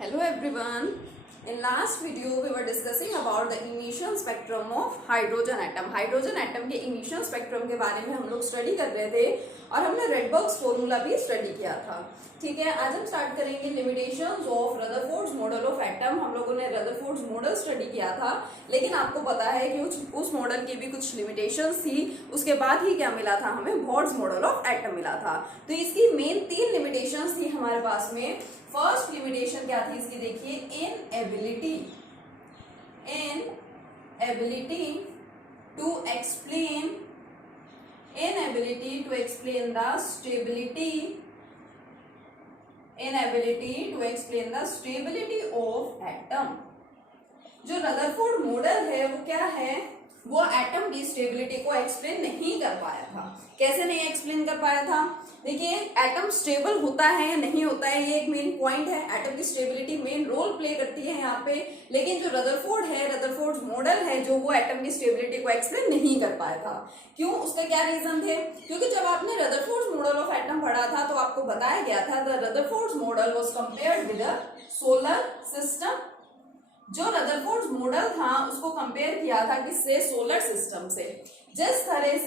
Hello everyone. In last video we were discussing about the emission spectrum of hydrogen atom. Hydrogen atom के emission spectrum के बारे में हम लोग study कर रहे थे और हमने रेडबर्ग्स फॉर्मूला भी स्टडी किया था. ठीक है, आज हम स्टार्ट करेंगे limitations of Rutherford's model of atom. हम लोगों ने रदरफोर्ड्स मॉडल स्टडी किया था, लेकिन आपको पता है कि उस मॉडल की भी कुछ लिमिटेशंस थी. उसके बाद ही क्या मिला था हमें? बोर्ड्स मॉडल ऑफ एटम मिला था. तो इसकी मेन 3 लिमिटेशंस थी हमारे पास में. फर्स्ट लिमिटेशन क्या थी इसकी? देखिए, inability to explain the stability of atom. जो रदरफोर्ड मॉडल है वो क्या है? वो एटम की स्टेबिलिटी को एक्सप्लेन नहीं कर पाया था. कैसे नहीं एक्सप्लेन कर पाया था? देखिए, एटम स्टेबल होता है या नहीं होता है, ये एक मेन पॉइंट है. एटम की स्टेबिलिटी मेन रोल प्ले करती है यहाँ पे. लेकिन जो रदरफोर्ड मॉडल है, जो वो एटम की स्टेबिलिटी को एक्सप्लेन नहीं कर पाया था. क्यों? उसका क्या रीजन थे? क्योंकि जब आपने रदरफोर्ड मॉडल ऑफ एटम पढ़ा था तो आपको बताया गया था the Rutherford model was compared with the solar system. जो रदरफोर्ड मॉडल था उसको कंपेयर किया था किससे? सोलर सिस्टम से. जिस तरह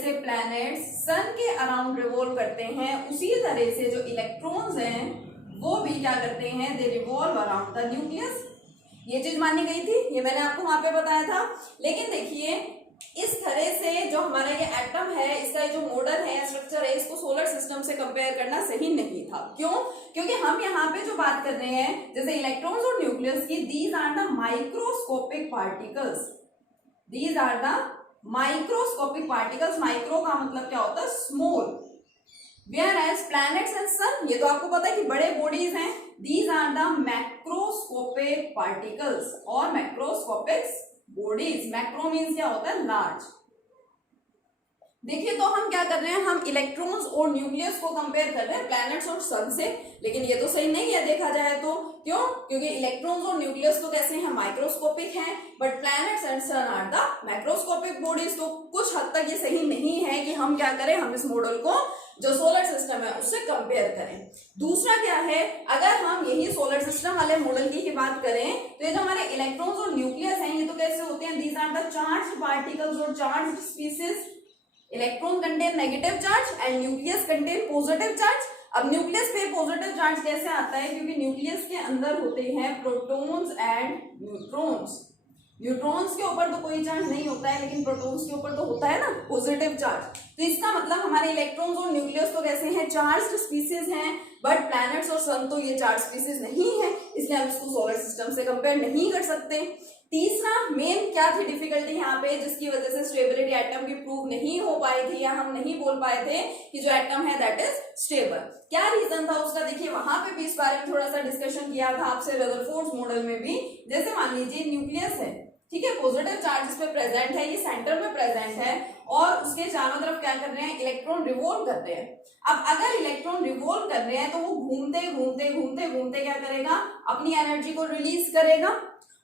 से प्लैनेट्स सन के अराउंड रिवॉल्व करते हैं, उसी तरह से जो इलेक्ट्रॉन्स हैं वो भी क्या करते हैं? दे रिवॉल्व अराउंड द न्यूक्लियस. ये चीज मानी गई थी, ये मैंने आपको वहां पे बताया था. लेकिन देखिए, इस तरह से जो हमारा ये एटम है, इसका जो मॉडल है, स्ट्रक्चर है, इसको सोलर सिस्टम से कंपेयर करना सही नहीं था. क्यों? क्योंकि हम यहाँ पे जो बात कर रहे हैं जैसे इलेक्ट्रॉन्स और न्यूक्लियस की, these are the microscopic particles. Micro का मतलब क्या होता है? Small. Whereas planets and sun, ये तो आपको पता है कि बड़े बॉडीज हैं. These are the macroscopic particles और मैक्रोस्कोपिक बॉडीज. मैक्रो मीन्स क्या होता है? लार्ज. देखिए, तो हम क्या कर रहे हैं? हम इलेक्ट्रॉन्स और न्यूक्लियस को कंपेयर कर रहे हैं प्लैनेट्स और सन से. लेकिन ये तो सही नहीं है देखा जाए तो. क्यों? क्योंकि इलेक्ट्रॉन्स और न्यूक्लियस तो कैसे हैं? माइक्रोस्कोपिक हैं, but planets and sun are the macroscopic bodies. तो कुछ हद तक ये सही नहीं है कि हम क्या करें, हम इस मॉडल को जो सोलर सिस्टम है उससे कंपेयर करें. दूसरा क्या है, अगर हम यही सोलर सिस्टम वाले मॉडल की ही बात करें तो ये जो हमारे इलेक्ट्रॉन्स और न्यूक्लियस हैं, ये तो कैसे होते हैं? These are the charged particles और charged species. Electron contain negative charge and nucleus contain positive charge. अब न्यूक्लियस पे पॉजिटिव चार्ज कैसे आता है? क्योंकि न्यूक्लियस के अंदर होते हैं प्रोटॉन्स एंड न्यूट्रॉन्स. न्यूट्रॉन्स के ऊपर तो कोई चार्ज नहीं होता है, लेकिन प्रोटॉन्स के ऊपर तो होता है ना, पॉजिटिव चार्ज. तो इसका मतलब हमारे इलेक्ट्रॉन्स और न्यूक्लियस तो कैसे हैं? चार्ज्ड स्पीसीज हैं. बट प्लैनेट्स और सन तो ये चार्ज स्पीसीज नहीं है, इसलिए हम इसको सोलर सिस्टम से कंपेयर नहीं कर सकते. तीसरा मेन क्या थी डिफिकल्टी यहाँ पे, जिसकी वजह से स्टेबिलिटी एटम की प्रूव नहीं हो पाई थी, या हम नहीं बोल पाए थे कि जो एटम है दैट इज स्टेबल. क्या रीजन था उसका? देखिए, वहां पे भी इस बारे में थोड़ा सा डिस्कशन किया था आपसे रदरफोर्ड मॉडल में भी. जैसे मान लीजिए न्यूक्लियस है, ठीक है, पॉजिटिव चार्ज इस पे प्रेजेंट है, ये सेंटर में प्रेजेंट है, और उसके चारों तरफ क्या कर रहे हैं? इलेक्ट्रॉन रिवॉल्व कर रहे हैं. अब अगर इलेक्ट्रॉन रिवॉल्व कर रहे हैं तो वो घूमते क्या करेगा? अपनी एनर्जी को रिलीज करेगा.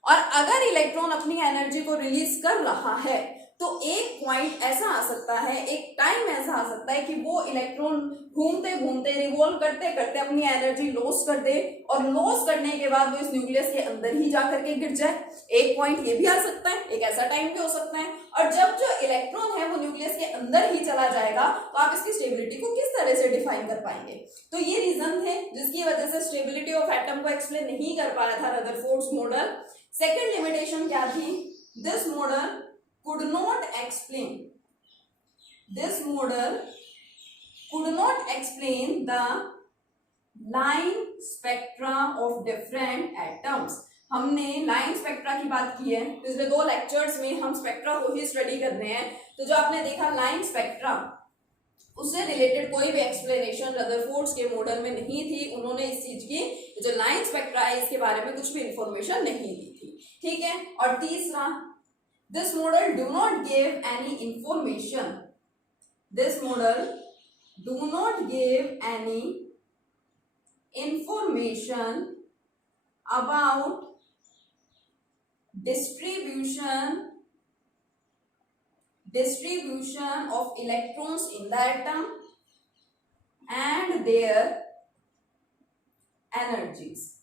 और अगर इलेक्ट्रॉन अपनी एनर्जी को रिलीज कर रहा है तो एक पॉइंट ऐसा आ सकता है, एक टाइम ऐसा आ सकता है कि वो इलेक्ट्रॉन घूमते रिवॉल्व करते अपनी एनर्जी लॉस कर दे, और लॉस करने के बाद वो इस न्यूक्लियस के अंदर ही जाकर के गिर जाए. एक पॉइंट ये भी आ सकता है, एक ऐसा टाइम भी हो सकता है. और जब जो इलेक्ट्रॉन है वो न्यूक्लियस के अंदर ही चला जाएगा तो आप इसकी स्टेबिलिटी को किस तरह से डिफाइन कर पाएंगे? तो ये रीजन थे जिसकी वजह से स्टेबिलिटी ऑफ एटम को एक्सप्लेन नहीं कर पा रहा था रदरफोर्ड मॉडल. सेकेंड लिमिटेशन क्या थी? This model could not explain the line spectra of different atoms. हमने लाइन स्पेक्ट्रा की बात की है पिछले 2 लेक्चर्स में. हम स्पेक्ट्रा को ही स्टडी कर रहे हैं. तो जो आपने देखा लाइन स्पेक्ट्रा, उससे रिलेटेड कोई भी एक्सप्लेनेशन रदरफोर्ड के मॉडल में नहीं थी. उन्होंने इस चीज की जो लाइन स्पेक्ट्रा है इसके बारे में कुछ भी इंफॉर्मेशन नहीं दी थी. ठीक है. और तीसरा, this model do not give any information. This model do not give any information about distribution of electrons in the atom and their energies.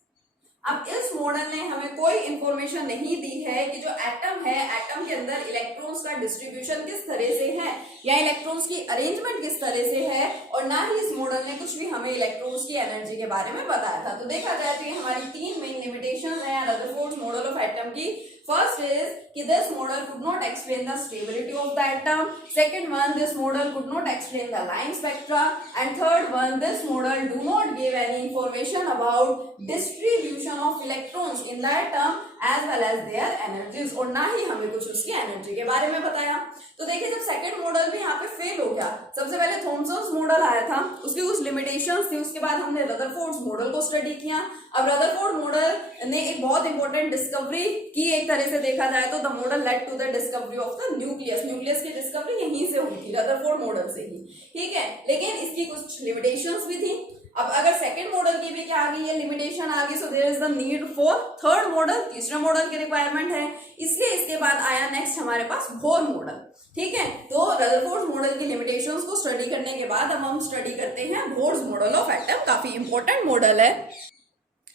अब इस मॉडल ने हमें कोई इंफॉर्मेशन नहीं दी है कि जो एटम है, एटम के अंदर इलेक्ट्रॉन्स का डिस्ट्रीब्यूशन किस तरह से है या इलेक्ट्रॉन्स की अरेंजमेंट किस तरह से है, और ना ही इस मॉडल ने कुछ भी हमें इलेक्ट्रॉन्स की एनर्जी के बारे में बताया था। तो देखा जाए तो ये हमारी तीन मेन लिमिटेशन है रदरफोर्ड मॉडल ऑफ एटम की। First is कि this model could not explain the stability of the atom. Second one, this model could not explain the line spectra. And third one, this model do not give any information about distribution of electrons in the atom as well as their energies, और ना ही हमें कुछ उसकी energy के बारे में बताया। तो देखिए जब सेकंड मॉडल भी यहाँ पे फेल हो गया, सबसे पहले थॉमसन्स मॉडल आया था, उसकी कुछ लिमिटेशंस थी, उसके बाद हमने रदरफोर्ड मॉडल को स्टडी किया। अब रदरफोर्ड मॉडल ने एक बहुत इंपॉर्टेंट डिस्कवरी की, एक तरह से देखा जाए तो the model led to the discovery of the nucleus. Nucleus की डिस्कवरी यहीं से हुई थी, रदरफोर्ड मॉडल से ही, ठीक है। लेकिन इसकी कुछ लिमिटेशंस भी थी। अब अगर सेकंड मॉडल की भी क्या आ गई है, लिमिटेशन आ गई, so there is the need for third model, तीसरा मॉडल की रिक्वायरमेंट है, इसलिए इसके बाद आया नेक्स्ट हमारे पास बोर मॉडल, ठीक है। तो रदरफोर्ड मॉडल की लिमिटेशंस को स्टडी करने के बाद अब हम स्टडी करते हैं बोर्स मॉडल ऑफ एटम। काफी इंपॉर्टेंट मॉडल है,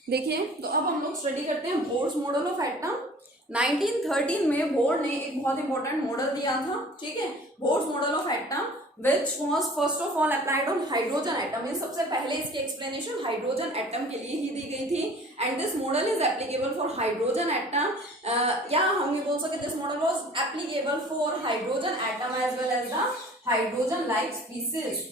देखिए। तो अब हम लोग स्टडी करते हैं बोर्स मॉडल ऑफ एटम। 1913 में बोर ने एक बहुत इंपॉर्टेंट मॉडल दिया था, ठीक है, Bohr's model of atom, which was first of all applied on hydrogen atom। ये सबसे पहले इसकी एक्सप्लेनेशन हाइड्रोजन एटम के लिए ही दी गई थी, and this model is applicable for hydrogen atom, या हम ये बोल सकते this model was applicable for hydrogen atom as well as the hydrogen like species,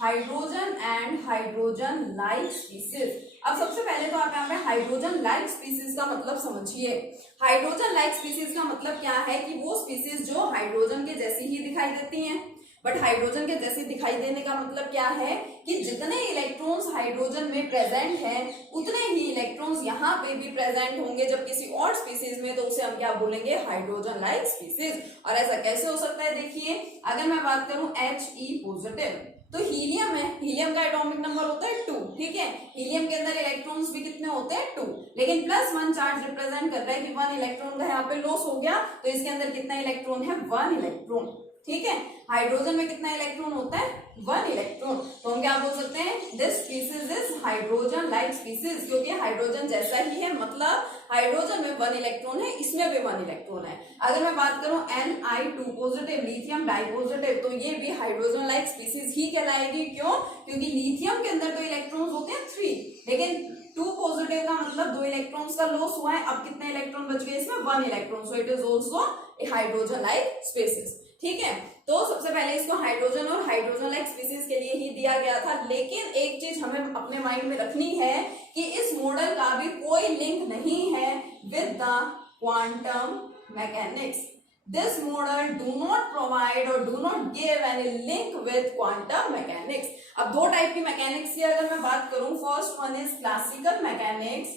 hydrogen and hydrogen like species. अब सबसे पहले तो आप यहाँ पे हाइड्रोजन लाइक स्पीसीज का मतलब समझिए। हाइड्रोजन लाइक स्पीसीज का मतलब क्या है कि वो स्पीसीज जो हाइड्रोजन के जैसी ही दिखाई देती हैं, बट हाइड्रोजन के जैसे दिखाई देने का मतलब क्या है कि जितने इलेक्ट्रॉन्स हाइड्रोजन में प्रेजेंट हैं उतने ही इलेक्ट्रॉन्स यहाँ पे भी प्रेजेंट होंगे जब किसी और स्पीसीज में, तो उसे हम क्या बोलेंगे, हाइड्रोजन लाइक स्पीसीज। और ऐसा कैसे हो सकता है, देखिए अगर मैं बात करूं He पॉजिटिव, तो हीलियम है, हीलियम का एटॉमिक नंबर होता है 2, ठीक है। हीलियम के अंदर इलेक्ट्रॉन्स भी कितने होते हैं, 2, लेकिन +1 चार्ज रिप्रेजेंट कर रहा है कि 1 इलेक्ट्रॉन का यहाँ पे लॉस हो गया, तो इसके अंदर कितना इलेक्ट्रॉन है, 1 इलेक्ट्रॉन, ठीक है। हाइड्रोजन में कितना इलेक्ट्रॉन होता है, 1 इलेक्ट्रॉन। तो हम क्या बोल सकते हैं, this species is hydrogen like species, क्योंकि हाइड्रोजन जैसा ही है, मतलब हाइड्रोजन में 1 इलेक्ट्रॉन है, इसमें भी 1 इलेक्ट्रॉन है। अगर मैं बात करूं Ni2 पॉजिटिव, लिथियम डाइपॉजिटिव, तो ये भी हाइड्रोजन लाइक स्पीसीज ही कहलाएगी। क्यों, क्योंकि लिथियम के अंदर तो इलेक्ट्रॉन्स होते हैं 3, लेकिन 2 पॉजिटिव का मतलब 2 इलेक्ट्रॉन्स का लॉस हुआ है, अब कितने इलेक्ट्रॉन बच गए इसमें, 1 electron, so it is also a hydrogen like species, ठीक है। तो सबसे पहले इसको हाइड्रोजन और हाइड्रोजन लाइक स्पीसीज के लिए ही दिया गया था, लेकिन एक चीज हमें अपने माइंड में रखनी है कि इस मॉडल का भी कोई लिंक नहीं है with the quantum mechanics. This model do not provide or do not give any link with quantum mechanics। अब दो टाइप की मैकेनिक्स की अगर मैं बात करूं, first one is classical mechanics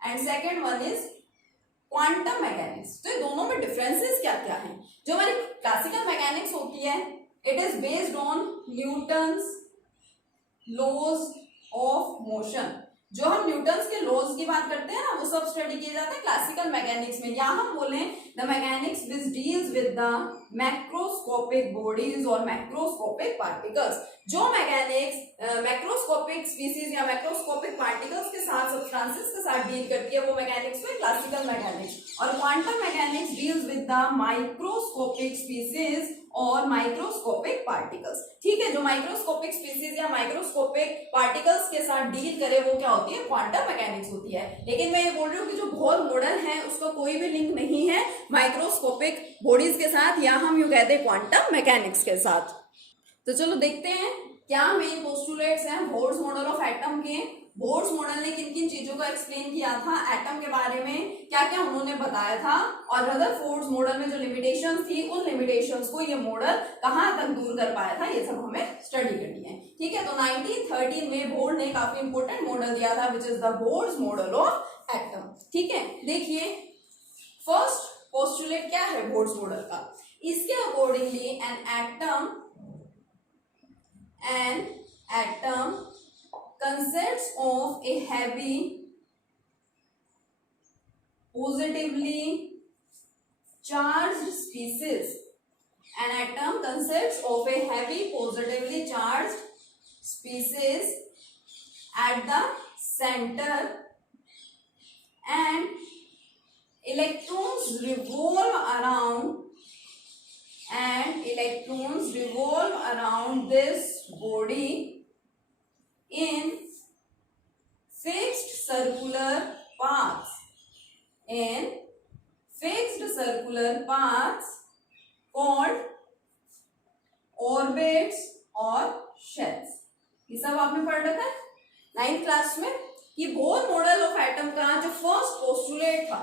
and second one is quantum mechanics. तो ये दोनों में डिफरेंसेस क्या क्या हैं। जो हमारी क्लासिकल मैकेनिक्स होती है, it is based on Newton's laws of motion. जो हम न्यूटन्स के लॉज की बात करते हैं ना, वो सब स्टडी किए जाते हैं क्लासिकल मैकेनिक्स में, या हम बोले the mechanics which deals with the macroscopic bodies और मैक्रोस्कोपिक पार्टिकल्स। जो मैकेनिक्स मैक्रोस्कोपिक स्पीसीज या मैक्रोस्कोपिक पार्टिकल्स के साथ, सब्सटेंसेस के साथ डील करती है, वो मैकेनिक्स में क्लासिकल मैकेनिक्स। और quantum mechanics deals with the microscopic species और माइक्रोस्कोपिक पार्टिकल्स, ठीक है। जो माइक्रोस्कोपिक स्पीसीज या माइक्रोस्कोपिक पार्टिकल्स के साथ डील करे वो क्या होती है, क्वांटम मैकेनिक्स होती है। लेकिन मैं ये बोल रही हूँ कि जो बोर मॉडल है उसका कोई भी लिंक नहीं है माइक्रोस्कोपिक बॉडीज के साथ, या हम यूं कहते हैं क्वांटम मैकेनिक्स के साथ। तो चलो देखते हैं क्या मेन पोस्टुलेट्स हैं बोर्स मॉडल ऑफ एटम के। बोर्स मॉडल ने किन किन चीजों का एक्सप्लेन किया था, एटम के बारे में क्या क्या उन्होंने बताया था, और रदरफोर्ड मॉडल में जो लिमिटेशंस थी उन लिमिटेशंस को ये मॉडल कहां तक दूर कर पाया था, ये सब हमें स्टडी करनी है, ठीक है। तो 1913 में बोर्ड ने काफी इंपोर्टेंट मॉडल दिया था, which is the Bohr's model of atom, ठीक है। देखिए फर्स्ट पोस्टुलेट क्या है बोर्स मॉडल का, इसके accordingly an atom consists of a heavy positively charged species. An atom consists of a heavy positively charged species at the center and electrons revolve around this body in fixed circular paths called orbits और shells। ये सब आपने पढ़ रखा है 9th class में कि bore model of atom का जो फर्स्ट पोस्टुलेट था,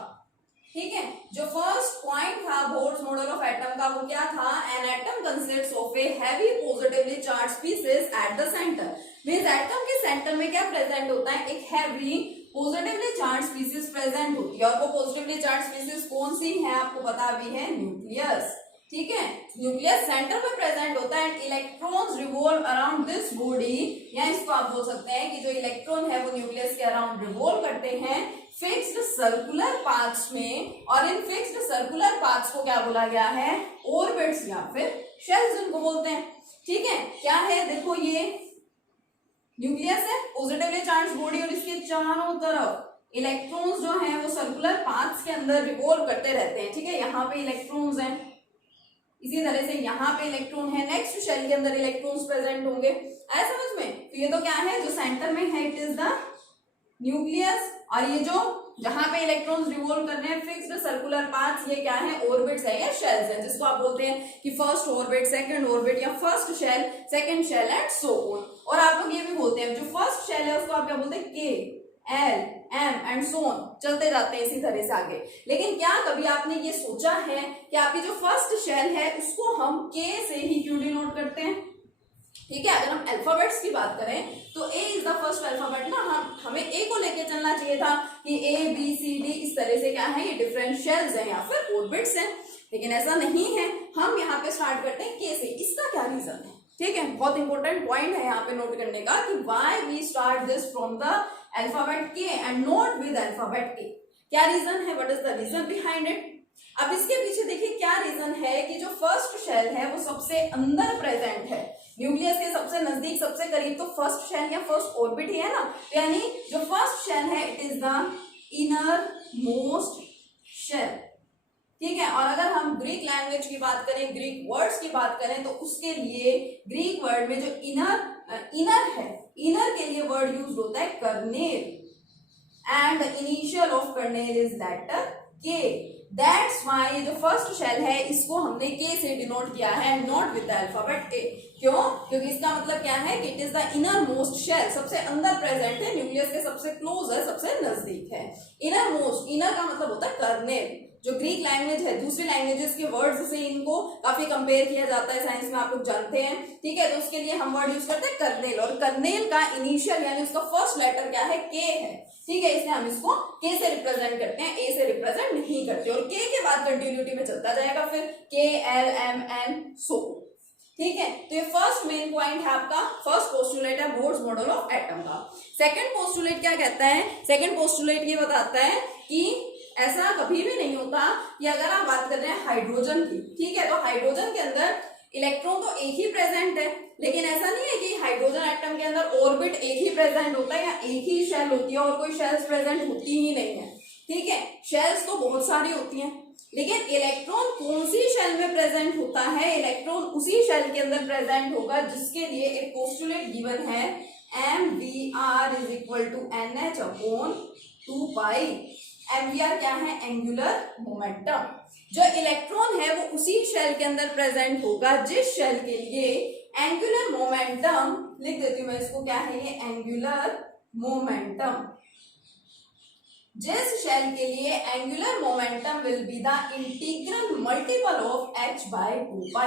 ठीक है, जो फर्स्ट पॉइंट था बोर्स मॉडल ऑफ एटम का वो क्या था, an atom consists of a heavy positively charge species at the centre. Means atom के सेंटर में क्या प्रेजेंट होता है, एक heavy positively charge species present होती है। और वो पॉजिटिवली चार्ज स्पीसीज कौन सी है आपको पता भी है, न्यूक्लियस। ठीक है, न्यूक्लियस सेंटर में प्रेजेंट होता है and electrons revolve around this body, या इसको आप बोल सकते हैं कि जो इलेक्ट्रॉन है वो न्यूक्लियस के अराउंड रिवॉल्व करते हैं फिक्स्ड सर्कुलर पाथ्स में। और इन फिक्स्ड सर्कुलर पाथ्स को क्या बोला गया है, ऑर्बिट्स या फिर शेल्स इनको बोलते हैं। ठीक है, क्या है, देखो ये न्यूक्लियस है, पॉजिटिवली चार्ज बॉडी, और इसके चारों तरफ इलेक्ट्रॉन्स जो हैं वो सर्कुलर पाथ्स के अंदर रिवॉल्व करते रहते हैं। ठीक है, यहाँ पे इलेक्ट्रॉन्स हैं, इसी तरह से यहाँ पे इलेक्ट्रॉन है, नेक्स्ट शेल के अंदर इलेक्ट्रॉन्स प्रेजेंट होंगे। आया समझ में? तो ये तो क्या है, जो सेंटर में है इट इज द न्यूक्लियस, और ये जो जहां पे इलेक्ट्रॉन्स रिवॉल्व कर रहे हैं फिक्स्ड सर्कुलर पाथ्स, ये क्या है, ऑर्बिट्स है या शेल्स है, जिसको आप बोलते हैं कि फर्स्ट ऑर्बिट, सेकंड ऑर्बिट, या first shell, second shell and so on. और आप लोग ये भी बोलते हैं जो फर्स्ट शेल है उसको आप क्या बोलते हैं, K, L, M and so on, चलते जाते हैं इसी तरह से आगे। लेकिन क्या कभी आपने ये सोचा है कि आपकी जो फर्स्ट शेल है उसको हम के से ही क्यों डिनोट करते हैं? ठीक है, अगर हम अल्फाबेट्स की बात करें तो ए इज द फर्स्ट अल्फाबेट ना, हमें ए को लेके चलना चाहिए था कि ए बी सी डी इस तरह से क्या है, ये डिफरेंट शेल्स हैं या फिर ऑर्बिट्स हैं। लेकिन ऐसा नहीं है, हम यहाँ पे स्टार्ट करते हैं के से। इसका क्या रीजन है? ठीक है, बहुत इंपॉर्टेंट पॉइंट है यहाँ पे नोट करने का कि why we start this from the alphabet K and not with alphabet K. क्या रीजन है, what is the reason behind it? अब इसके पीछे देखिए क्या रीजन है कि जो फर्स्ट शेल है वो सबसे अंदर प्रेजेंट है, न्यूक्लियस के सबसे नजदीक, सबसे करीब, तो फर्स्ट शेल या फर्स्ट ऑर्बिट ही है ना। यानी जो फर्स्ट शेल है it is the inner most shell. ठीक है, और अगर हम ग्रीक लैंग्वेज की बात करें, ग्रीक वर्ड्स की बात करें, तो उसके लिए ग्रीक वर्ड में जो इनर है, इनर के लिए वर्ड यूज होता है kernel, and the initial of kernel is letter K. That's why ये जो फर्स्ट शेल है इसको हमने के से डिनोट किया है, not with the alphabet A. क्यों? क्योंकि इसका मतलब क्या है कि it is the inner most shell, सबसे अंदर प्रेजेंट है, न्यूक्लियस के सबसे क्लोज है, सबसे नजदीक है। इनर मोस्ट, इनर का मतलब होता है कर्नेल। जो ग्रीक लैंग्वेज है, दूसरी लैंग्वेजेस के वर्ड्स से इनको काफी कंपेयर किया जाता है साइंस में, आप लोग जानते हैं। ठीक है, तो उसके लिए हम वर्ड यूज करते हैं कर्नेल, और कर्नेल का इनिशियल यानी उसका फर्स्ट लेटर क्या है, के है। ठीक है, इसलिए हम इसको के से रिप्रेजेंट करते हैं, ए से रिप्रेजेंट नहीं करते। और के के बाद कंटिन्यूटी में चलता जाएगा फिर के, एल, एम, एन, सो। ठीक है, तो ये फर्स्ट मेन पॉइंट है आपका, फर्स्ट पोस्टुलेट है बोर्स मॉडल ऑफ एटम का। सेकंड पोस्टुलेट क्या कहता है? सेकंड पोस्टुलेट ये बताता है कि ऐसा कभी भी नहीं होता कि अगर आप बात कर रहे हैं हाइड्रोजन की, ठीक है, तो हाइड्रोजन के अंदर इलेक्ट्रॉन तो एक ही प्रेजेंट है, लेकिन ऐसा नहीं है कि हाइड्रोजन एटम के अंदर ऑर्बिट एक ही प्रेजेंट होता है या एक ही शेल होती है और कोई शेल्स प्रेजेंट होती ही नहीं है। ठीक है, शेल्स तो बहुत सारी होती हैं, लेकिन इलेक्ट्रॉन कौन सी शेल में प्रेजेंट होता है, इलेक्ट्रॉन उसी शेल के अंदर प्रेजेंट होगा जिसके लिए एक पोस्टुलेट गिवन है, mvr is equal to nh/2π। mvr क्या है, एंगुलर मोमेंटम। जो इलेक्ट्रॉन है वो उसी शेल के अंदर प्रेजेंट होगा जिस शेल के लिए एंगुलर मोमेंटम, लिख देती हूं मैं इसको, क्या है ये, एंगुलर मोमेंटम। जिस शेल के लिए angular momentum will be the integral multiple of h/2π,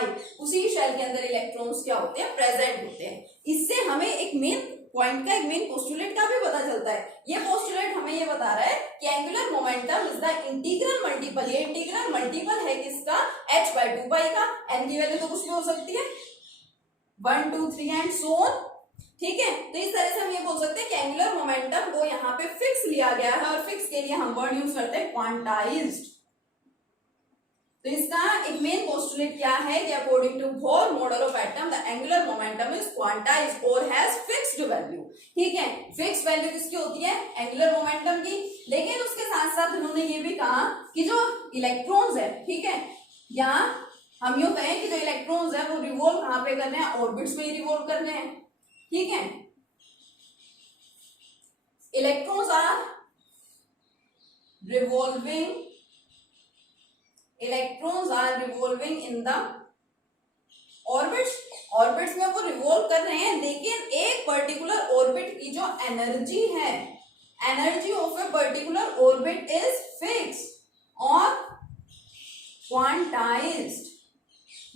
उसी शेल के अंदर इलेक्ट्रॉन्स क्या होते हैं, प्रेजेंट होते हैं। इससे हमें एक मेन पॉइंट का, एक मेन पोस्टुलेट का भी पता चलता है। ये पोस्टुलेट हमें ये बता रहा है कि angular momentum is the integral multiple. ये इंटीग्रल मल्टीपल है किसका, h/2π का। n की वैल्यू तो कुछ भी हो सकती है, 1, 2, 3 एंड सो ऑन। ठीक है, तो इस तरह से हम ये बोल सकते हैं कि एंगुलर मोमेंटम को यहाँ पे फिक्स लिया गया है, और फिक्स के लिए हम वर्ड यूज करते हैं क्वांटाइज्ड। तो इसका एक मेन पोस्टुलेट क्या है कि according to Bohr model of atom the angular momentum is quantized और हैज फिक्स्ड वैल्यू। ठीक है, फिक्स वैल्यू किसकी होती है? एंगुलर मोमेंटम की। लेकिन उसके साथ साथ उन्होंने ये भी कहा कि जो इलेक्ट्रॉन्स है, ठीक है, या हम यूं कहें कि जो इलेक्ट्रॉन्स है वो रिवॉल्व कहां पे करने हैं? ऑर्बिट्स में ही रिवॉल्व करने हैं। ठीक है, electrons are revolving, electrons are revolving in the orbits, orbits में वो रिवॉल्व कर रहे हैं, लेकिन एक पर्टिकुलर ऑर्बिट की जो एनर्जी है, energy of a particular orbit is fixed और क्वांटाइज्ड।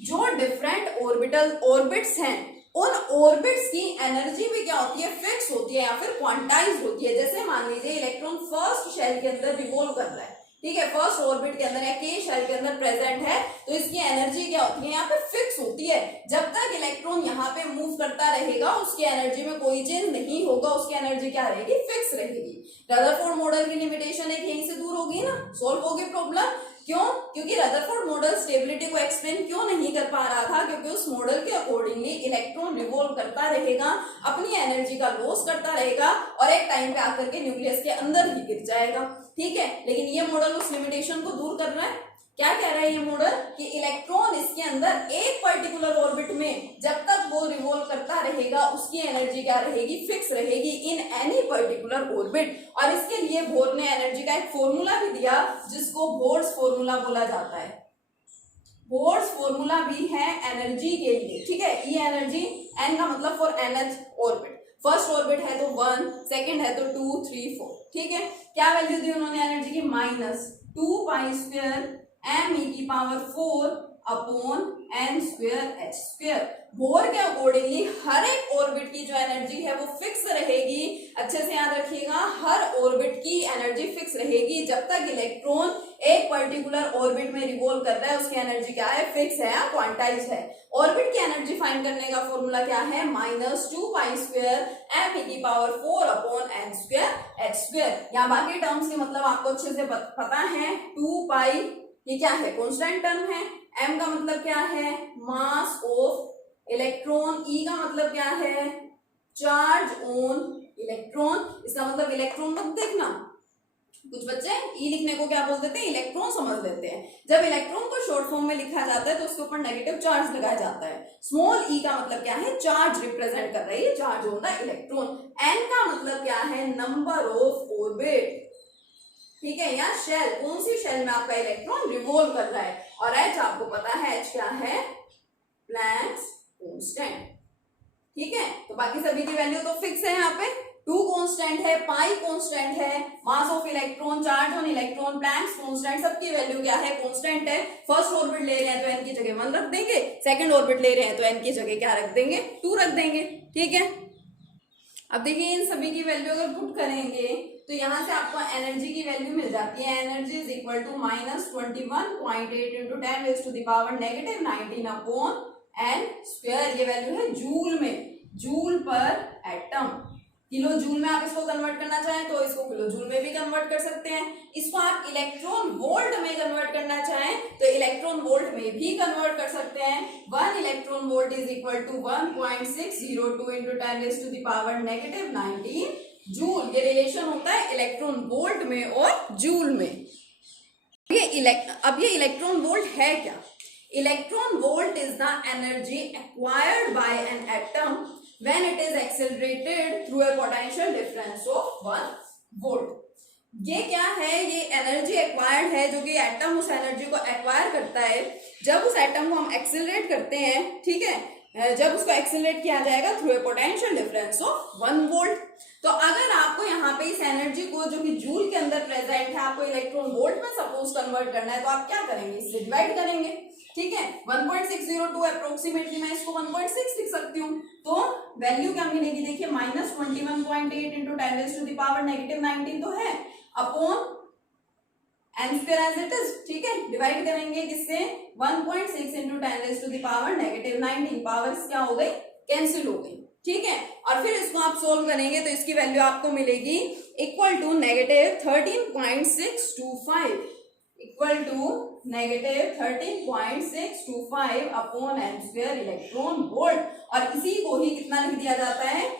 जो डिफरेंट ऑर्बिटल ऑर्बिट्स हैं उन ऑर्बिट्स की एनर्जी भी क्या होती है? फिक्स होती है या फिर क्वांटाइज होती है। जैसे मान लीजिए इलेक्ट्रॉन फर्स्ट शेल के अंदर रिवॉल्व कर रहा है, ठीक है, फर्स्ट ऑर्बिट के अंदर या के शेल के अंदर प्रेजेंट है, तो इसकी एनर्जी क्या होती है? यहाँ पे फिक्स होती है। जब तक इलेक्ट्रॉन यहाँ पे मूव करता रहेगा उसकी एनर्जी में कोई चेंज नहीं होगा, उसकी एनर्जी क्या रहेगी? फिक्स रहेगी। रदरफोर्ड मॉडल की लिमिटेशन एक यहीं से दूर होगी ना, सॉल्व होगी प्रॉब्लम। क्यों? क्योंकि रदरफोर्ड मॉडल स्टेबिलिटी को एक्सप्लेन क्यों नहीं कर पा रहा था? क्योंकि उस मॉडल के अकॉर्डिंगली इलेक्ट्रॉन रिवॉल्व करता रहेगा, अपनी एनर्जी का लॉस करता रहेगा और एक टाइम पे आकर के न्यूक्लियस के अंदर ही गिर जाएगा। ठीक है, लेकिन ये मॉडल उस लिमिटेशन को दूर कर रहा है। क्या कह रहा है ये मॉडल? कि इलेक्ट्रॉन इसके अंदर एक पर्टिकुलर ऑर्बिट में जब तक वो रिवॉल्व करता रहेगा उसकी एनर्जी क्या रहेगी? फिक्स रहेगी इन एनी पर्टिकुलर ऑर्बिट। और इसके लिए बोर ने एनर्जी का एक फॉर्मूला भी दिया जिसको बोर्स फॉर्मूला बोला जाता है। बोर्स फॉर्मूला भी है एनर्जी के लिए। ठीक है, ये एनर्जी एन का मतलब for nth orbit. First orbit है तो 1, सेकंड है तो 2, 3, 4। ठीक है, क्या वैल्यू दी उन्होंने एनर्जी की? -2 पाई स्क्वायर m e की power 4 upon n square h square. Bore के अकॉर्डिंगली हर एक ऑर्बिट की जो एनर्जी है वो फिक्स रहेगी। अच्छे से याद रखिएगा, हर ऑर्बिट की एनर्जी फिक्स रहेगी। जब तक इलेक्ट्रॉन एक पर्टिकुलर ऑर्बिट में रिवॉल्व कर रहा है उसकी एनर्जी क्या है? फिक्स है, क्वांटाइज है। ऑर्बिट की एनर्जी फाइंड करने का फॉर्मूला क्या है? -2 पाई स्क्वायर m e की power 4 upon n square h square. यहाँ बाकी टर्म्स के मतलब आपको अच्छे से पता है। 2 पाई ये क्या है? कांस्टेंट टर्म है। m का मतलब क्या है? Mass of electron. e का मतलब क्या है? Charge on electron. इसका मतलब इलेक्ट्रॉन मत देखना, कुछ बच्चे ई लिखने को क्या बोल देते हैं? इलेक्ट्रॉन समझ लेते हैं। जब इलेक्ट्रॉन को शॉर्ट फॉर्म में लिखा जाता है तो उसके ऊपर नेगेटिव चार्ज लगाया जाता है। स्मॉल ई का मतलब क्या है? चार्ज रिप्रेजेंट कर रही है, charge on the electron. N का मतलब क्या है? Number of orbit. ठीक है, या शेल, कौन सी शेल में आपका इलेक्ट्रॉन रिवॉल्व कर रहा है। और एच आपको पता है, एच क्या है? Planck's constant. ठीक है, तो बाकी सभी की वैल्यू तो फिक्स है। यहाँ पे 2 कांस्टेंट है, पाई कांस्टेंट है, mass of electron, charge on electron, Planck's constant, सबकी वैल्यू क्या है? कांस्टेंट है। फर्स्ट ऑर्बिट ले रहे हैं तो एन की जगह 1 रख देंगे, सेकंड ऑर्बिट ले रहे हैं तो एन की जगह क्या रख देंगे? 2 रख देंगे। ठीक है, अब देखिए इन सभी की वैल्यू अगर पुट करेंगे तो यहां से आपको एनर्जी की वैल्यू मिल जाती है। Energy is equal to -21.8 into 10⁻⁻19 upon n square. ये वैल्यू है जूल में, जूल पर एटम। किलो जूल में आप इसको कन्वर्ट करना चाहें तो इसको किलो जूल में भी कन्वर्ट कर सकते हैं। इसको आप इलेक्ट्रॉन वोल्ट में कन्वर्ट करना चाहें तो इलेक्ट्रॉन वोल्ट में भी कन्वर्ट कर सकते हैं। 1 electron volt is equal to 1.602 into 10⁻⁻19 joule. ये रिलेशन होता है इलेक्ट्रॉन वोल्ट में और जूल में। अब ये इलेक्ट्रॉन वोल्ट है क्या? Electron volt is the energy acquired by an atom when it is accelerated through a potential difference of 1 volt। ये क्या है? ये एनर्जी एक्वायर्ड है जो कि एटम उस एनर्जी को एक्वायर करता है जब उस एटम को हम एक्सेलरेट करते हैं। ठीक है, जब उसको एक्सेलरेट किया जाएगा through a potential difference of 1 volt. तो अगर आपको यहाँ पे इस एनर्जी को जो कि जूल के अंदर प्रेजेंट है आपको इलेक्ट्रॉन वोल्ट में सपोज कन्वर्ट करना है तो आप क्या करेंगे? इससे डिवाइड करेंगे। ठीक है, 1.602 अप्रोक्सीमेटली मैं इसको 1.6 लिख सकती हूँ। तो वैल्यू क्या मिलेगी? देखिए -21.8 इंटू 10⁻⁻19 तो है upon n square as it is. ठीक है, डिवाइड करेंगे किससे? 1.6 इंटू 10⁻⁻19 पावर्स क्या हो गई? कैंसिल हो गई। ठीक है, और फिर इसको आप सोल्व करेंगे तो इसकी वैल्यू आपको मिलेगी equal to -13.625 equal to -13.625 upon N square electron volt, और इसी को ही कितना लिख दिया जाता है,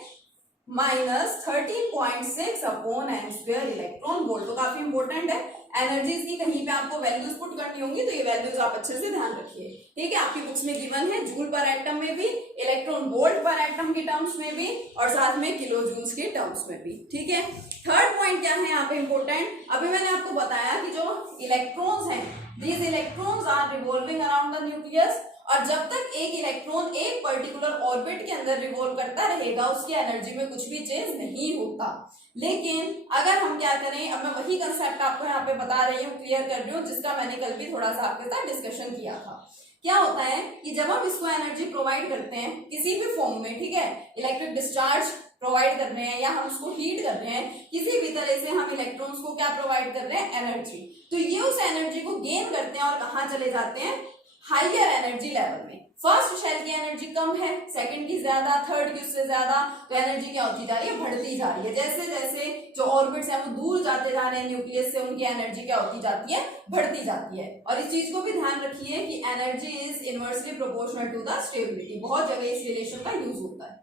-13.6 upon N square electron volt. तो काफी इंपॉर्टेंट है, एनर्जीज की कहीं पे आपको वैल्यूज पुट करनी होंगी तो ये वैल्यूज आप अच्छे से ध्यान रखिए, ठीक है। आपकी बुक्स में गिवन है जूल पर एटम में भी, इलेक्ट्रॉन वोल्ट पर एटम की टर्म्स में भी, और साथ में किलो जूल्स की टर्म्स में भी, ठीक है। थर्ड पॉइंट क्या है यहाँ पे इंपॉर्टेंट, अभी मैंने आपको बताया कि जो इलेक्ट्रॉन्स हैं, these electrons are revolving around the nucleus, और जब तक एक इलेक्ट्रॉन एक पर्टिकुलर ऑर्बिट के अंदर रिवॉल्व करता रहेगा उसकी एनर्जी में कुछ भी चेंज नहीं होता। लेकिन अगर हम क्या करें, अब मैं वही कंसेप्ट आपको यहाँ पे बता रही हूँ, क्लियर कर रही हूँ, जिसका मैंने कल भी थोड़ा सा आपके साथ डिस्कशन किया था। क्या होता है कि जब हम इसको एनर्जी प्रोवाइड करते हैं किसी भी फॉर्म में, ठीक है, इलेक्ट्रिक डिस्चार्ज प्रोवाइड कर रहे हैं या हम उसको हीट कर रहे हैं, किसी भी तरह से हम इलेक्ट्रॉन्स को क्या प्रोवाइड कर रहे हैं, एनर्जी, तो ये उस एनर्जी को गेन करते हैं और कहाँ चले जाते हैं, हायर एनर्जी लेवल में। फर्स्ट शेल की एनर्जी कम है, सेकंड की ज्यादा, थर्ड की उससे ज्यादा, तो एनर्जी क्या होती जा रही है, बढ़ती जा रही है। जैसे जैसे जो ऑर्बिट्स हैं वो दूर जाते जा रहे हैं न्यूक्लियस से, उनकी एनर्जी क्या होती जाती है, बढ़ती जाती है। और इस चीज को भी ध्यान रखिए कि energy is inversely proportional to the stability, बहुत जगह इस रिलेशन का यूज होता है,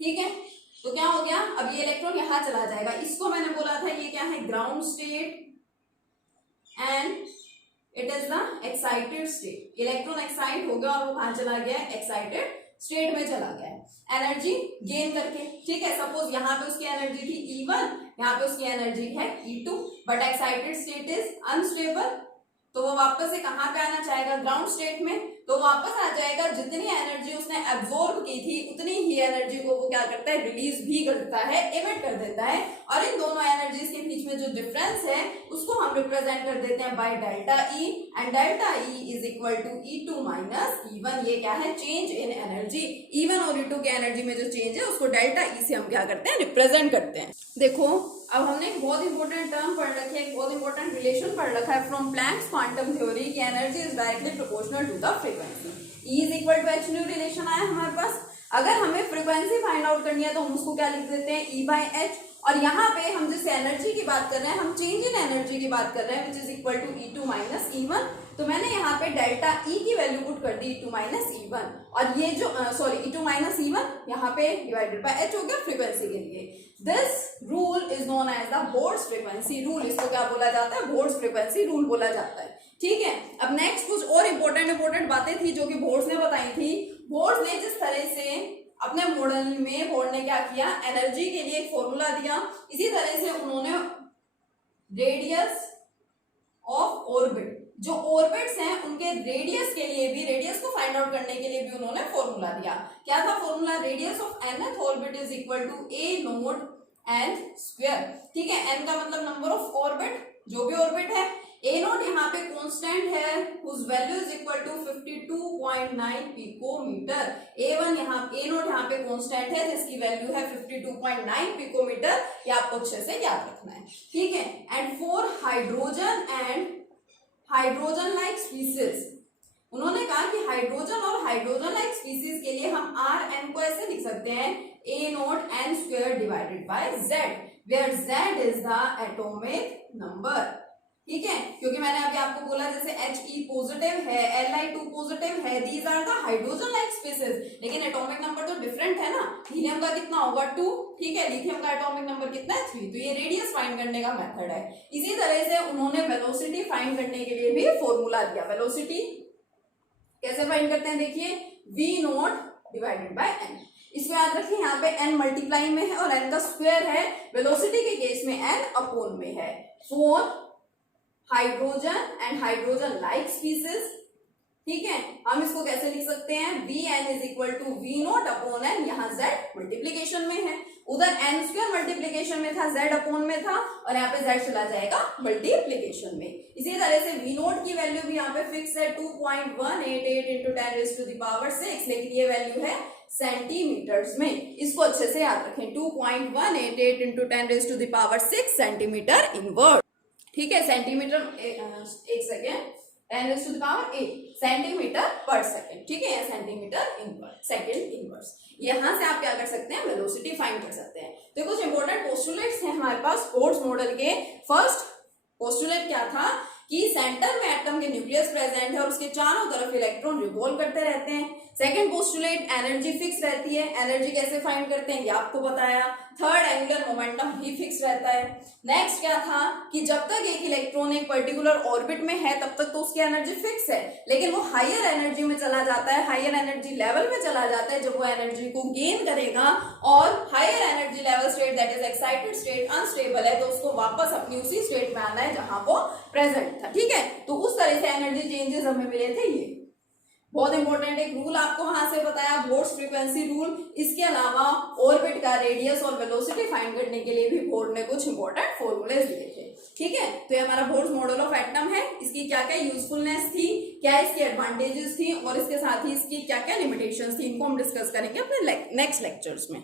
ठीक है। तो क्या हो गया, अब ये इलेक्ट्रॉन यहां चला जाएगा, इसको मैंने बोला था ये क्या है, ground state and it is the excited state. Electron excite हो गया और वो कहां चला गया, एक्साइटेड स्टेट में चला गया एनर्जी गेन करके, ठीक है। सपोज यहाँ पे उसकी एनर्जी थी E1, यहाँ पे उसकी एनर्जी है E2, but excited state is unstable, तो वो वापस से कहाँ पे आना चाहेगा, ग्राउंड स्टेट में, तो वापस आ जाएगा। जितनी एनर्जी उसने एब्जॉर्ब की थी उतनी ही एनर्जी को वो क्या करता है, रिलीज भी करता है, इमिट कर देता है, और इन दोनों एनर्जीज के बीच में जो डिफरेंस है उसको हम रिप्रेजेंट कर देते हैं by delta E, and delta E is equal to E2 minus E1। ये क्या है, चेंज इन एनर्जी। E1 और E2 की एनर्जी में जो चेंज है उसको डेल्टा ई से हम क्या करते हैं, रिप्रेजेंट करते हैं। देखो अब हमने एक बहुत इंपॉर्टेंट टर्म पढ़ रखी है, एक बहुत इंपॉर्टेंट रिलेशन पढ़ रखा है फ्रॉम प्लैंक्स क्वांटम थ्योरी की energy is directly proportional to the frequency. E is equal to H nu relation आया हमारे पास। अगर हमें फ्रीक्वेंसी फाइंड आउट करनी है तो हम उसको क्या लिख देते हैं, E बाय एच, और यहाँ पे हम जिस एनर्जी की बात कर रहे हैं, हम चेंज इन एनर्जी की बात कर रहे हैं, which is equal to E2 minus E1। तो मैंने यहाँ पे डेल्टा E की वैल्यू पुट कर दी E2 माइनस E1, और ये जो सॉरी E2 माइनस E1 यहाँ पे डिवाइडेड बाय H हो गया फ्रीक्वेंसी के लिए। This rule is known as the Bohr's frequency rule. इसको क्या बोला जाता है, बोर्ड्स फ्रीक्वेंसी रूल बोला जाता है, ठीक है। अब नेक्स्ट कुछ और इंपॉर्टेंट बातें थी जो कि बोर्ड्स ने बताई थी। बोर्ड्स ने जिस तरह से अपने मॉडल में, बोर्ड ने क्या किया, एनर्जी के लिए एक फॉर्मूला दिया, इसी तरह से उन्होंने रेडियस ऑफ ऑर्बिट, जो ऑर्बिट्स हैं उनके रेडियस के लिए भी, रेडियस को फाइंड आउट करने के लिए भी उन्होंने फॉर्मूला दिया। क्या था formula, radius of nth orbit is equal to a naught n square, ठीक है। n का मतलब नंबर ऑफ ऑर्बिट, जो भी ऑर्बिट है। a नोट यहाँ पे कांस्टेंट है, whose value is equal to 52.9 picometre. a1 यहाँ, a नोट यहाँ पे कांस्टेंट है जिसकी वैल्यू है 52.9 पिकोमीटर। ये आपको अच्छे से याद रखना है, ठीक है। And for hydrogen and hydrogen like species, उन्होंने कहा कि हाइड्रोजन और हाइड्रोजन लाइक स्पीसीज के लिए हम Rn को ऐसे लिख सकते हैं, a naught n square divided by z, where z is the atomic number, ठीक है। क्योंकि मैंने अभी आपको बोला जैसे He पॉजिटिव है, Li2 पॉजिटिव है, these are the hydrogen like species, लेकिन एटॉमिक नंबर तो डिफरेंट है ना। हीलियम का कितना होगा 2, ठीक है, लिथियम का एटॉमिक नंबर कितना है 3। तो ये रेडियस फाइंड करने का मेथड है। इसी तरह से उन्होंने वेलोसिटी फाइंड करने के लिए भी फॉर्मूला दिया। वेलोसिटी कैसे फाइंड करते हैं, देखिए, v note divided by n। इसमें याद रखिए यहाँ पे n मल्टीप्लाई में है और n का स्क्वायर है, वेलोसिटी के केस में n अपॉन में है। For hydrogen and hydrogen like species, ठीक है, हम इसको कैसे लिख सकते हैं, Vn is equal to V naught upon n, यहाँ z मल्टीप्लीकेशन में है, उधर n स्क्वायर मल्टीप्लीकेशन में था, z अपॉन में था, और यहाँ पे z चला जाएगा मल्टीप्लीकेशन में। इसी तरह से V नोट की वैल्यू भी यहाँ पे फिक्स है 2.188 into 10 raise to the power 6, लेकिन ये वैल्यू है सेंटीमीटर्स में। इसको अच्छे से याद रखें, 2.188 into 10 raise to the power 6 centimetre inverse, ठीक है। सेंटीमीटर, एक second, 10 raise to the power 8 centimetre पर सेकेंड, ठीक है, सेंटीमीटर इनवर्स, सेकेंड इनवर्स। यहां से आप क्या कर सकते हैं, वेलोसिटी फाइंड कर सकते हैं। तो कुछ इंपॉर्टेंट पोस्टुलेट्स हैं हमारे पास बोर्ड्स मॉडल के। फर्स्ट पोस्टुलेट क्या था कि सेंटर में एटम के न्यूक्लियस प्रेजेंट है और उसके चारों तरफ इलेक्ट्रॉन रिवॉल्व करते रहते हैं। सेकंड पोस्टुलेट, एनर्जी फिक्स रहती है। एनर्जी कैसे फाइंड करते हैं ये आपको बताया। थर्ड, एंगुलर मोमेंटम भी फिक्स रहता है। नेक्स्ट क्या था कि जब तक एक इलेक्ट्रॉन एक पर्टिकुलर ऑर्बिट में है तब तक तो उसकी एनर्जी फिक्स है, लेकिन वो हायर एनर्जी में चला जाता है, हायर एनर्जी लेवल में चला जाता है जब वो एनर्जी को गेन करेगा और higher energy level state that is excited state unstable है तो उसको वापस अपनी उसी स्टेट में आना है जहां वो प्रेजेंट था। ठीक है, तो उस तरह से एनर्जी चेंजेस हमें मिले थे। ये बहुत इंपॉर्टेंट एक रूल आपको वहां से बताया, बोर्ड्स फ्रीक्वेंसी रूल। इसके अलावा ऑर्बिट का रेडियस और वेलोसिटी फाइंड करने के लिए भी बोर्ड ने कुछ इंपॉर्टेंट फॉर्मूलेज दिए थे। ठीक है, तो ये हमारा बोर्ड्स मॉडल ऑफ एटम है। इसकी क्या क्या यूजफुलनेस थी, क्या इसकी एडवांटेजेस थी और इसके साथ ही इसकी क्या क्या लिमिटेशंस थी, इनको हम डिस्कस करेंगे अपने नेक्स्ट लेक्चर्स में।